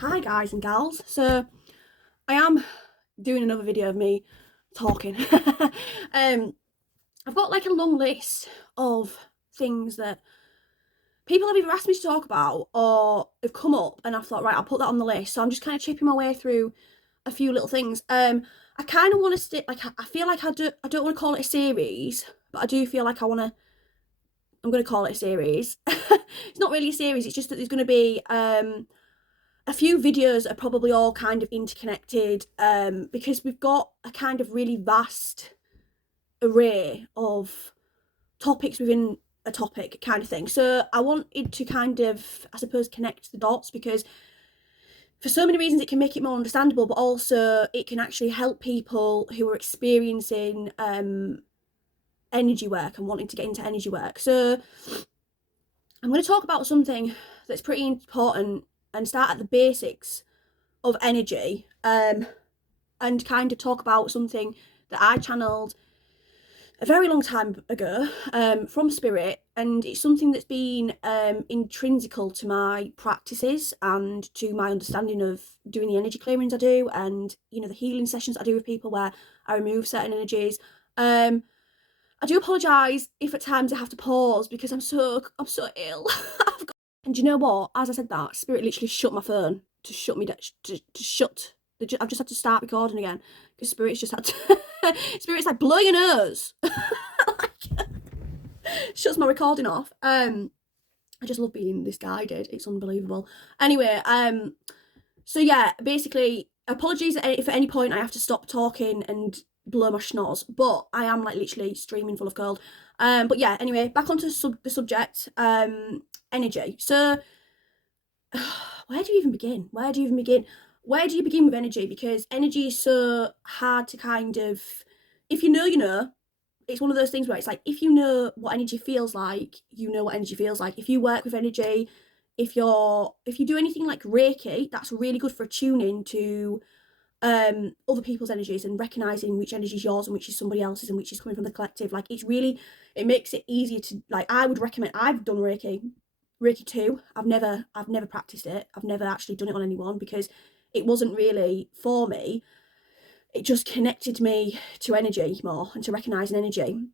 Hi guys and gals. So I am doing another video of me talking. I've got like a long list of things that people have either asked me to talk about or have come up, and I thought, right, I'll put that on the list. So I'm just kind of chipping my way through a few little things. I kind of want to stick, like, I feel like I don't want to call it a series, but I do feel like I'm going to call it a series. It's not really a series. It's just that there's going to be a few videos that are probably all kind of interconnected, because we've got a kind of really vast array of topics within a topic kind of thing. So I wanted to kind of, I suppose, connect the dots, because for so many reasons it can make it more understandable, but also it can actually help people who are experiencing energy work and wanting to get into energy work. So I'm going to talk about something that's pretty important and start at the basics of energy, and kind of talk about something that I channeled a very long time ago, from spirit, and it's something that's been intrinsical to my practices and to my understanding of doing the energy clearings I do, and the healing sessions I do with people where I remove certain energies. I do apologise if at times I have to pause because I'm so ill. And do you know what? As I said that, spirit literally shut my phone to shut me to shut. I've just had to start recording again because spirit's just had to. Spirit's like, blow your nose. Shuts my recording off. I just love being this guided. It's unbelievable. Anyway, so yeah, basically, apologies if at any point I have to stop talking and blow my schnoz, but I am like literally streaming full of cold. But yeah, anyway, back onto the subject. Energy. So where do you even begin? Where do you begin with energy? Because energy is so hard to kind of, if you know, you know. It's one of those things where it's like, if you know what energy feels like, you know what energy feels like. If you work with energy, if you do anything like Reiki, that's really good for tuning to other people's energies and recognizing which energy is yours and which is somebody else's and which is coming from the collective. Like, it makes it easier to, like, I would recommend. I've done Reiki 2. I've never practiced it. I've never actually done it on anyone because it wasn't really for me. It just connected me to energy more and to recognizing energy.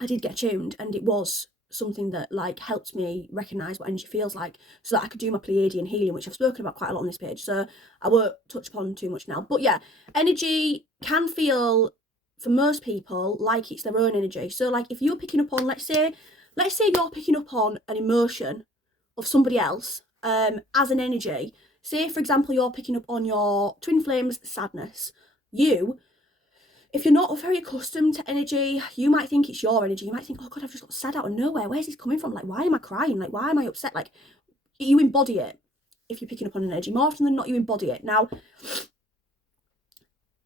I did get tuned, and it was something that like helped me recognize what energy feels like, so that I could do my Pleiadian healing, which I've spoken about quite a lot on this page, so I won't touch upon too much now. But yeah, energy can feel, for most people, like it's their own energy. So like, if you're picking up on, let's say you're picking up on an emotion of somebody else, as an energy. Say for example, you're picking up on your twin flame's sadness. If you're not very accustomed to energy, you might think it's your energy. You might think, oh God, I've just got sad out of nowhere. Where's this coming from? Like, why am I crying? Like, why am I upset? Like, you embody it if you're picking up on an energy. More often than not, you embody it. Now,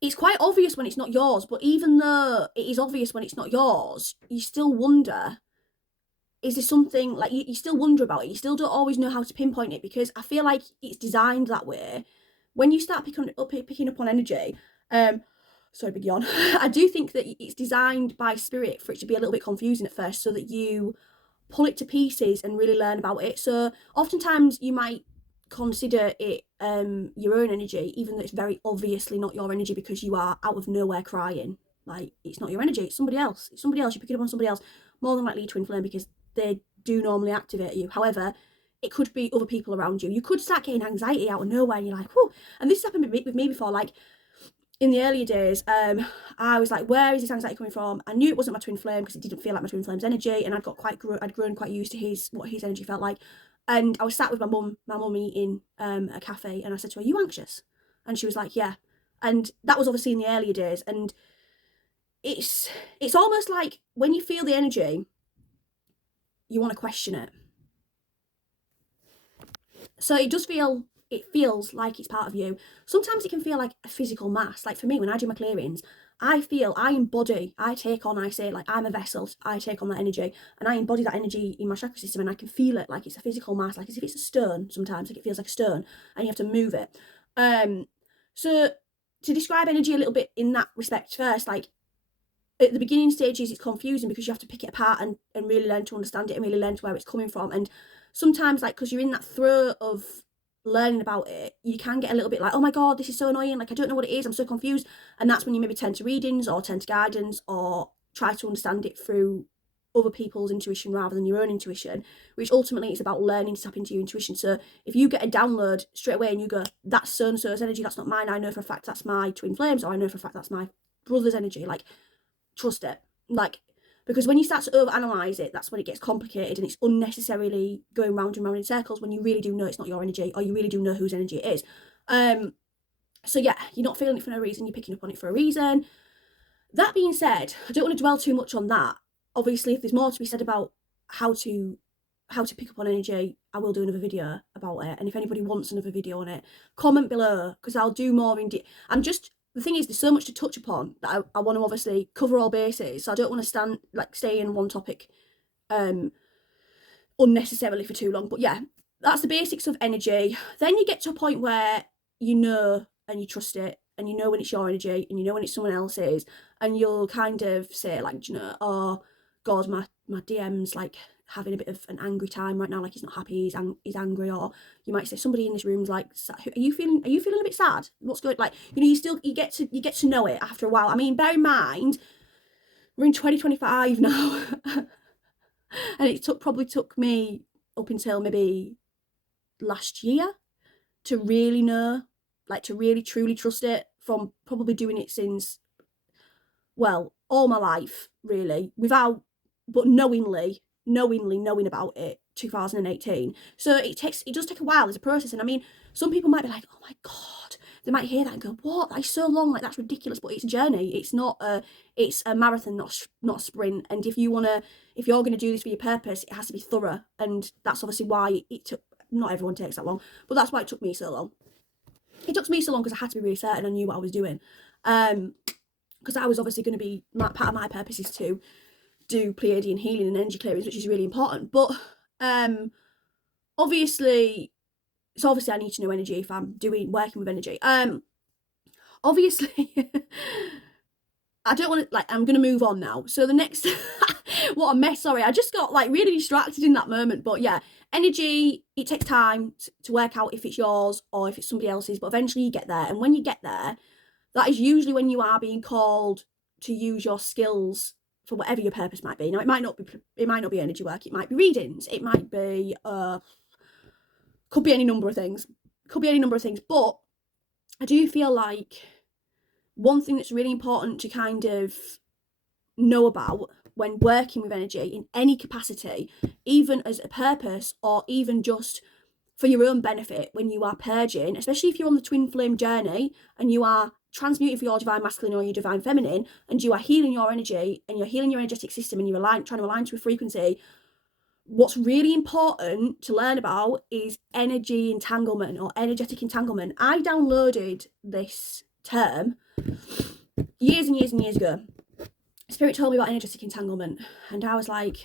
it's quite obvious when it's not yours, but even though it is obvious when it's not yours, you still wonder, is there something, like, you still wonder about it. You still don't always know how to pinpoint it, because I feel like it's designed that way. When you start picking up on energy, sorry, big yawn. I do think that it's designed by spirit for it to be a little bit confusing at first, so that you pull it to pieces and really learn about it. So oftentimes you might consider it your own energy, even though it's very obviously not your energy, because you are out of nowhere crying. Like, it's not your energy, it's somebody else. You're picking up on somebody else, more than likely your twin flame, because they do normally activate you. However, it could be other people around you. You could start getting anxiety out of nowhere, and you're like, whoa. And this has happened with me before. Like, in the earlier days, I was like, where is this anxiety coming from? I knew it wasn't my twin flame because it didn't feel like my twin flame's energy, and I'd grown quite used to what his energy felt like. And I was sat with my mum eating a cafe, and I said to her, "Are you anxious?" And she was like, "Yeah." And that was obviously in the earlier days, and it's almost like when you feel the energy, you want to question it. So it feels like it's part of you. Sometimes it can feel like a physical mass. Like for me, when I do my clearings, I embody, I take on, I say, like, I'm a vessel, I take on that energy, and I embody that energy in my chakra system, and I can feel it like it's a physical mass, like as if it's a stone sometimes, like it feels like a stone, and you have to move it. So to describe energy a little bit in that respect first, like, at the beginning stages, it's confusing because you have to pick it apart and really learn to understand it and really learn to where it's coming from. And sometimes, like, because you're in that throw of learning about it, you can get a little bit like, oh my God, this is so annoying. Like, I don't know what it is. I'm so confused. And that's when you maybe turn to readings or turn to guidance or try to understand it through other people's intuition rather than your own intuition, which ultimately is about learning to tap into your intuition. So if you get a download straight away and you go, that's so and so's energy, that's not mine. I know for a fact that's my twin flames, or I know for a fact that's my brother's energy. Like, trust it. Like, because when you start to overanalyze it, that's when it gets complicated and it's unnecessarily going round and round in circles when you really do know it's not your energy, or you really do know whose energy it is. So yeah, you're not feeling it for no reason, you're picking up on it for a reason. That being said, I don't want to dwell too much on that. Obviously, if there's more to be said about how to pick up on energy, I will do another video about it. And if anybody wants another video on it, comment below, because I'll do more in the thing is, there's so much to touch upon that I want to obviously cover all bases. So I don't want to stay in one topic unnecessarily for too long. But yeah, that's the basics of energy. Then you get to a point where you know and you trust it, and you know when it's your energy and you know when it's someone else's, and you'll kind of say like, you know, oh God, my DM's like having a bit of an angry time right now, like he's not happy, he's angry. Or you might say somebody in this room's like, are you feeling a bit sad? What's going, like, you know, you get to know it after a while. I mean, bear in mind we're in 2025 now. And it probably took me up until maybe last year to really know, like to really truly trust it, from probably doing it since, well, all my life really, but knowingly knowing about it 2018. So it does take a while as a process. And I mean, some people might be like, oh my God, they might hear that and go, what, that's so long, like that's ridiculous. But it's a journey. It's a marathon, not a sprint. And if you're going to do this for your purpose, it has to be thorough. And that's obviously why it took, not everyone takes that long, but that's why it took me so long. It took me so long because I had to be really certain I knew what I was doing. Because I was obviously going to be, part of my purpose is to do Pleiadian healing and energy clearance, which is really important. But obviously I need to know energy if I'm working with energy. Obviously, I don't want to, like, I'm going to move on now. So the next, what a mess, sorry. I just got like really distracted in that moment. But yeah, energy, it takes time to work out if it's yours or if it's somebody else's, but eventually you get there. And when you get there, that is usually when you are being called to use your skills for whatever your purpose might be. Now, it might not be energy work, it might be readings, it might be could be any number of things. But I do feel like one thing that's really important to kind of know about when working with energy in any capacity, even as a purpose or even just for your own benefit, when you are purging, especially if you're on the twin flame journey and you are transmuting for your divine masculine or your divine feminine, and you are healing your energy and you're healing your energetic system and you're trying to align to a frequency, what's really important to learn about is energy entanglement or energetic entanglement. I downloaded this term years and years and years ago. Spirit told me about energetic entanglement and I was like,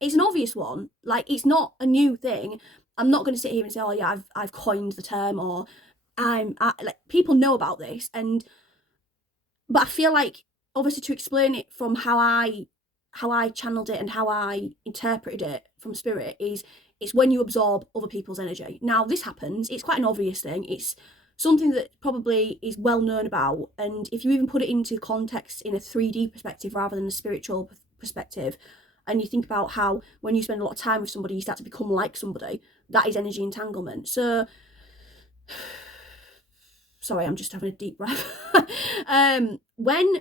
it's an obvious one. Like, it's not a new thing. I'm not going to sit here and say, oh yeah, I've coined the term, or like, people know about this. But I feel like, obviously, to explain it from how I channeled it and how I interpreted it from spirit is, it's when you absorb other people's energy. Now, this happens, it's quite an obvious thing. It's something that probably is well known about. And if you even put it into context in a 3D perspective rather than a spiritual perspective, and you think about how when you spend a lot of time with somebody, you start to become like somebody, that is energy entanglement. So, sorry, I'm just having a deep breath. When,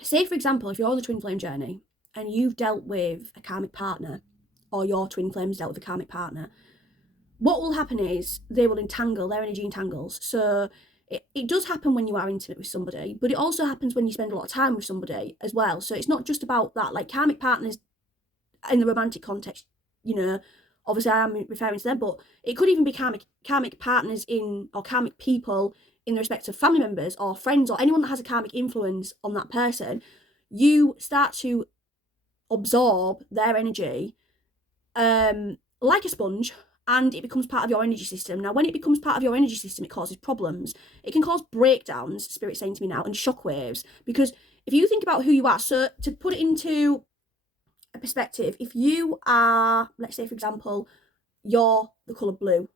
say for example, if you're on the twin flame journey and you've dealt with a karmic partner, or your twin flames dealt with a karmic partner, what will happen is they will entangle, their energy entangles. So it does happen when you are intimate with somebody, but it also happens when you spend a lot of time with somebody as well. So it's not just about that. Like, karmic partners in the romantic context, you know, obviously I am referring to them, but it could even be karmic partners or karmic people in the respect of family members or friends or anyone that has a karmic influence on that person. You start to absorb their energy like a sponge, and it becomes part of your energy system. Now, when it becomes part of your energy system, it causes problems. It can cause breakdowns, Spirit's saying to me now, and shockwaves. Because if you think about who you are, so to put it into a perspective, if you are, let's say, for example, you're the colour blue,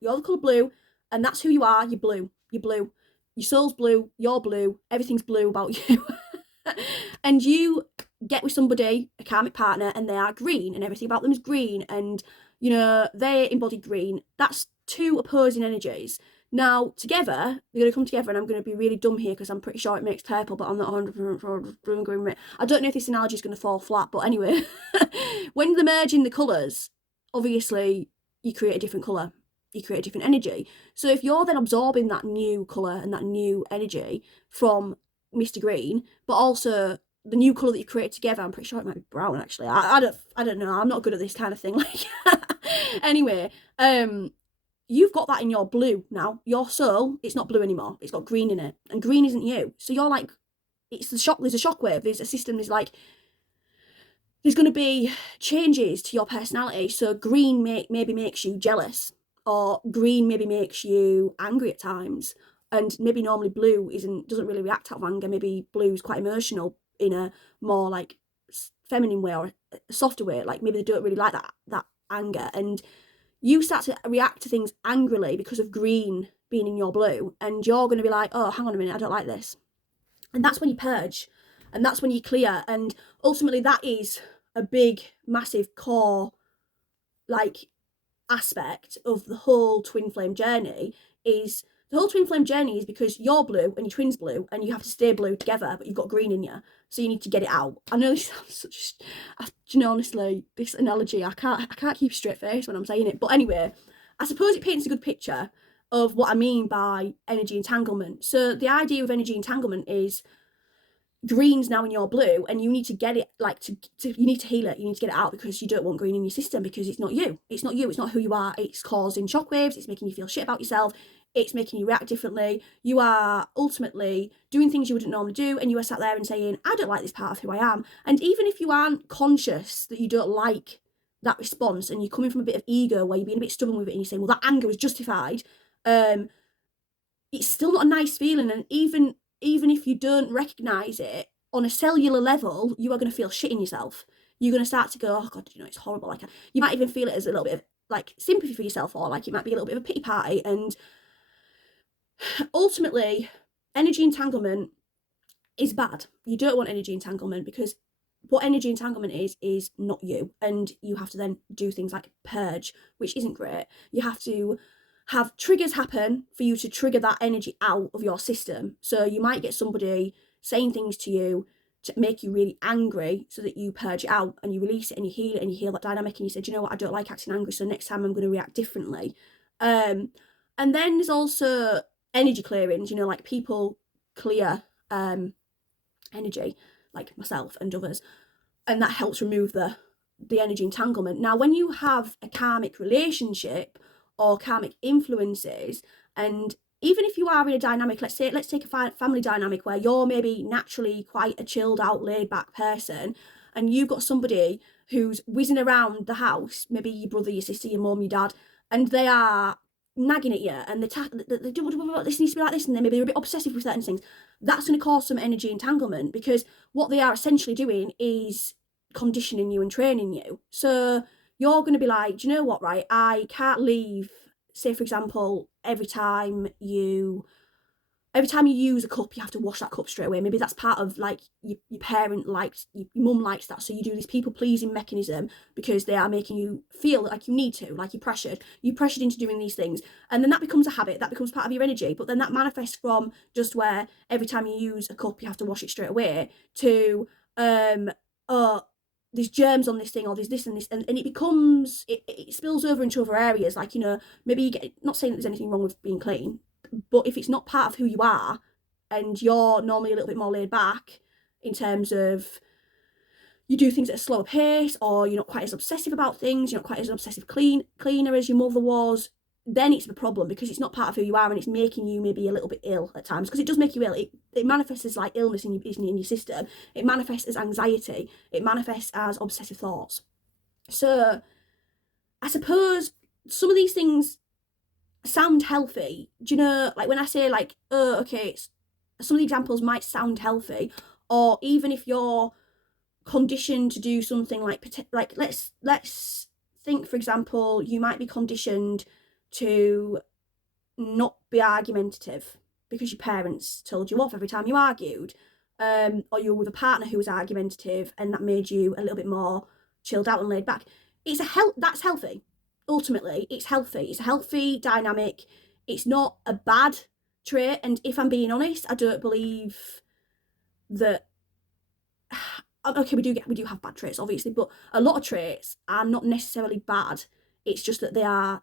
You're the colour blue, and that's who you are. You're blue. You're blue. Your soul's blue. You're blue. Everything's blue about you. And you get with somebody, a karmic partner, and they are green, and everything about them is green, and you know they embody green. That's two opposing energies. Now together, they're going to come together, and I'm going to be really dumb here because I'm pretty sure it makes purple, but I'm not 100% sure. I don't know if this analogy is going to fall flat, but anyway, when they're merging the colours, obviously you create a different colour, you create a different energy. So if you're then absorbing that new colour and that new energy from Mr. Green, but also the new colour that you create together, I'm pretty sure it might be brown actually. I don't know. I'm not good at this kind of thing. Like anyway, you've got that in your blue now. Your soul, it's not blue anymore. It's got green in it, and green isn't you. So you're like, it's the shock. There's a shockwave. There's a system. There's going to be changes to your personality. So green maybe makes you jealous, or green maybe makes you angry at times. And maybe normally blue doesn't really react out of anger. Maybe blue's quite emotional in a more like feminine way or a softer way. Like maybe they don't really like that anger, and you start to react to things angrily because of green being in your blue, and you're going to be like, oh, hang on a minute, I don't like this. And that's when you purge, and that's when you clear, and ultimately that is a big, massive core like aspect of the whole twin flame journey. Is the whole twin flame journey is because you're blue and your twin's blue, and you have to stay blue together, but you've got green in you, so you need to get it out. I know this sounds such, you know, honestly, this analogy, I can't keep a straight face when I'm saying it, but anyway, I suppose it paints a good picture of what I mean by energy entanglement. So the idea of energy entanglement is green's now in your blue, and you need to get it, like you need to heal it, you need to get it out, because you don't want green in your system, because it's not you, it's not who you are. It's causing shockwaves, it's making you feel shit about yourself, it's making you react differently. You are ultimately doing things you wouldn't normally do, and you are sat there and saying, I don't like this part of who I am. And even if you aren't conscious that you don't like that response, and you're coming from a bit of ego where you're being a bit stubborn with it, and you're saying, well, that anger was justified, it's still not a nice feeling. And even if you don't recognise it on a cellular level, you are going to feel shit in yourself. You're going to start to go, oh God, you know, it's horrible. Like, you might even feel it as a little bit of like sympathy for yourself, or like it might be a little bit of a pity party. And ultimately, energy entanglement is bad. You don't want energy entanglement, because what energy entanglement is not you. And you have to then do things like purge, which isn't great. You have to have triggers happen for you to trigger that energy out of your system. So you might get somebody saying things to you to make you really angry, so that you purge it out and you release it and you heal it and you heal that dynamic, and you say, you know what, I don't like acting angry, so next time I'm going to react differently. And then there's also energy clearings, you know, like people clear energy, like myself and others, and that helps remove the energy entanglement. Now, when you have a karmic relationship or karmic influences, and even if you are in a dynamic, let's take a family dynamic where you're maybe naturally quite a chilled out, laid back person, and you've got somebody who's whizzing around the house, maybe your brother, your sister, your mum, your dad, and they are nagging at you, and they do this needs to be like this, and maybe they're a bit obsessive with certain things, that's going to cause some energy entanglement, because what they are essentially doing is conditioning you and training you. So you're going to be like, do you know what, right, I can't leave, say for example, every time you use a cup, you have to wash that cup straight away. Maybe that's part of like your parent likes, your mum likes that, so you do this people pleasing mechanism because they are making you feel like you need to, like you're pressured into doing these things, and then that becomes a habit, that becomes part of your energy. But then that manifests from just where every time you use a cup you have to wash it straight away, to oh, there's germs on this thing, or there's this and this, and it becomes, it spills over into other areas. Like, you know, maybe you get, not saying that there's anything wrong with being clean, but if it's not part of who you are, and you're normally a little bit more laid back in terms of you do things at a slower pace, or you're not quite as obsessive about things, you're not quite as an obsessive cleaner as your mother was, then it's a problem, because it's not part of who you are, and it's making you maybe a little bit ill at times, because it does make you ill. It manifests as like illness in your system. It manifests as anxiety. It manifests as obsessive thoughts. So I suppose some of these things sound healthy. Do you know, like when I say like, oh, okay, some of the examples might sound healthy, or even if you're conditioned to do something like let's think, for example, you might be conditioned to not be argumentative because your parents told you off every time you argued, or you were with a partner who was argumentative and that made you a little bit more chilled out and laid back. That's healthy. Ultimately, it's healthy. It's a healthy dynamic. It's not a bad trait. And if I'm being honest, I don't believe that. Okay, we do have bad traits, obviously, but a lot of traits are not necessarily bad. It's just that they are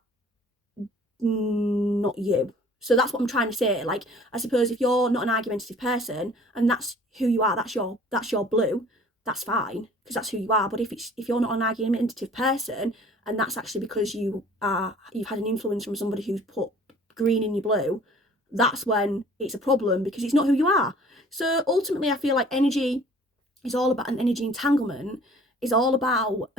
not you. So that's what I'm trying to say. Like, I suppose if you're not an argumentative person and that's who you are, that's your blue, that's fine because that's who you are. But if you're not an argumentative person and that's actually because you've had an influence from somebody who's put green in your blue, that's when it's a problem because it's not who you are. So ultimately, I feel like energy is all about, an energy entanglement is all about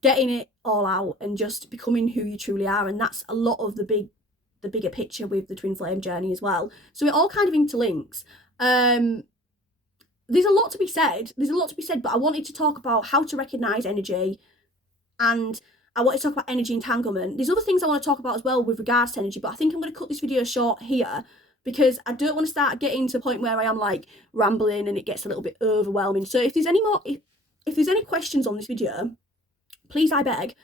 getting it all out and just becoming who you truly are. And that's a lot of the bigger picture with the twin flame journey as well. So it all kind of interlinks. There's a lot to be said, but I wanted to talk about how to recognize energy, and I want to talk about energy entanglement. There's other things I want to talk about as well with regards to energy, but I think I'm going to cut this video short here because I don't want to start getting to a point where I am like rambling and it gets a little bit overwhelming. So if there's any questions on this video, please, I beg,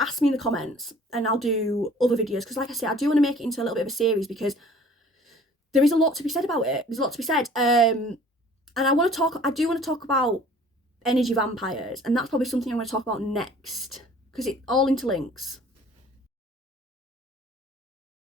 ask me in the comments and I'll do other videos, because like I said, I do want to make it into a little bit of a series because there is a lot to be said about it. There's a lot to be said. And I do want to talk about energy vampires, and that's probably something I'm going to talk about next because it all interlinks.